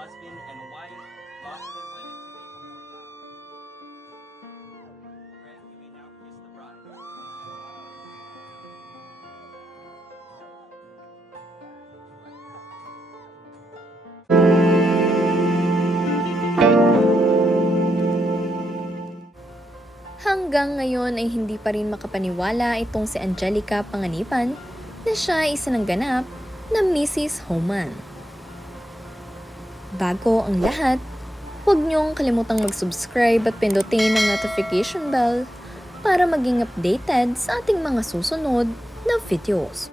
husband and wife, lawfully wedded today before God. Greg, you may now kiss the bride. Hanggang ngayon ay hindi pa rin makapaniwala itong si Angelica Panganiban na siya ay isa ng ganap na Mrs. Homan. Bago ang lahat, huwag niyong kalimutang mag-subscribe at pindutin ang notification bell para maging updated sa ating mga susunod na videos.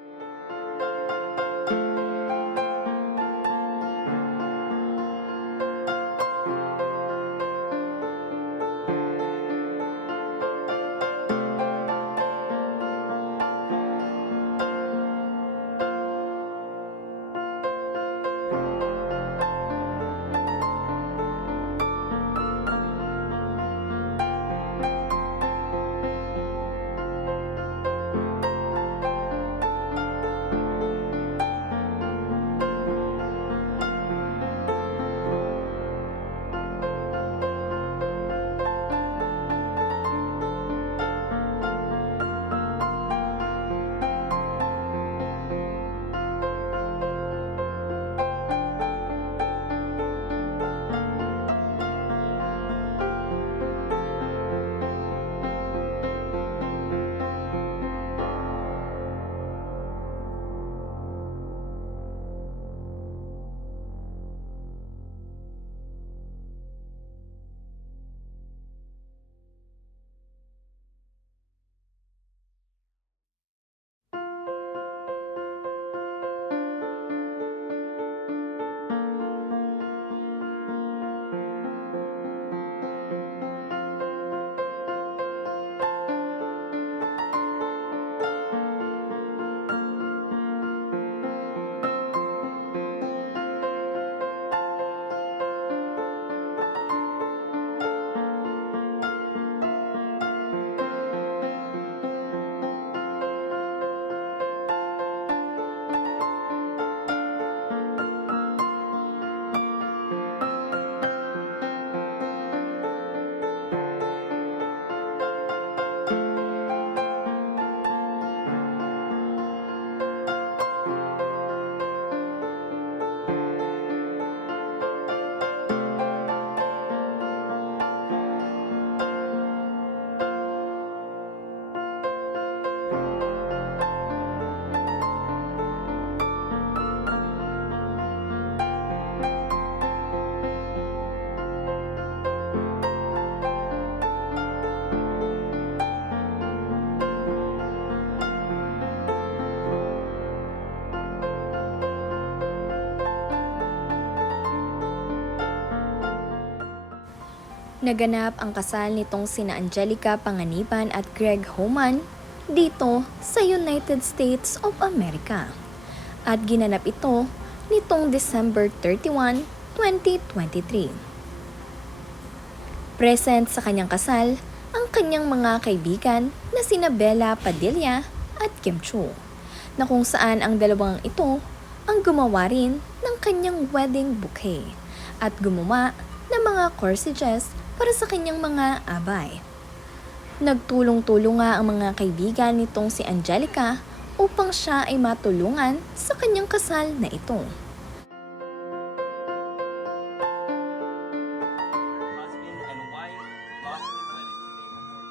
Naganap ang kasal nitong sina Angelica Panganiban at Greg Homan dito sa United States of America. At ginanap ito nitong December 31, 2023. Present sa kanyang kasal ang kanyang mga kaibigan na sina Bella Padilla at Kim Chu, na kung saan ang dalawang ito ang gumawa rin ng kanyang wedding bouquet at gumawa ng mga corsages para sa kanyang mga abay. Nagtulong-tulong nga ang mga kaibigan nitong si Angelica upang siya ay matulungan sa kanyang kasal na ito. Husband and wife, lawfully wedded today before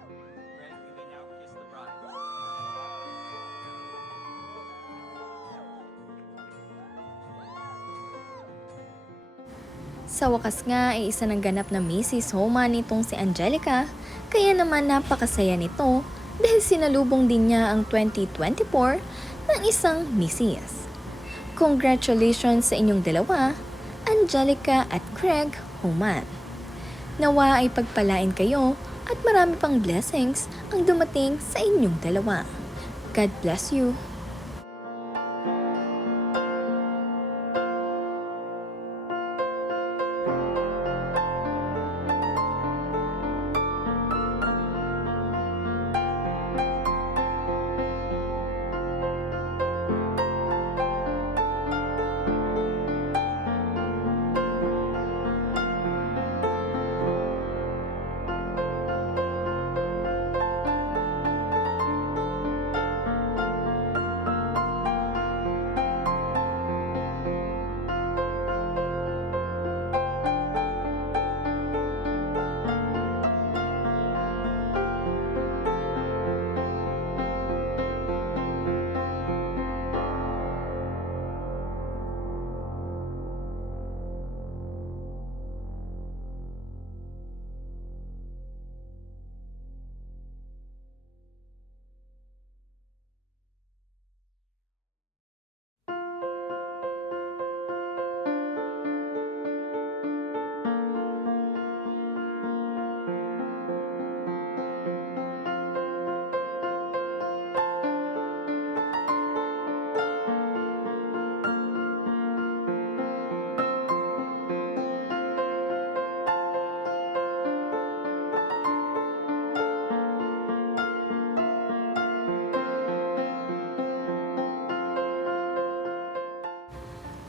God. Greg, you may now kiss the bride. Sa wakas nga ay isa ng ganap na Mrs. Homan itong si Angelica, kaya naman napakasaya nito dahil sinalubong din niya ang 2024 ng isang Mrs. Congratulations sa inyong dalawa, Angelica at Greg Homan. Nawa ay pagpalain kayo at marami pang blessings ang dumating sa inyong dalawa. God bless you.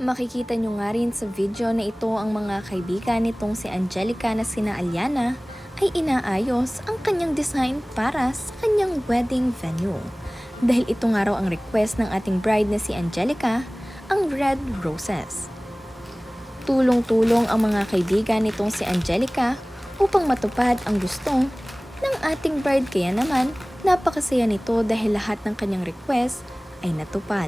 Makikita nyo nga rin sa video na ito ang mga kaibigan nitong si Angelica na sina Aliana ay inaayos ang kanyang design para sa kanyang wedding venue. Dahil ito nga raw ang request ng ating bride na si Angelica, ang red roses. Tulong-tulong ang mga kaibigan nitong si Angelica upang matupad ang gusto ng ating bride, kaya naman napakasaya nito dahil lahat ng kanyang request ay natupad.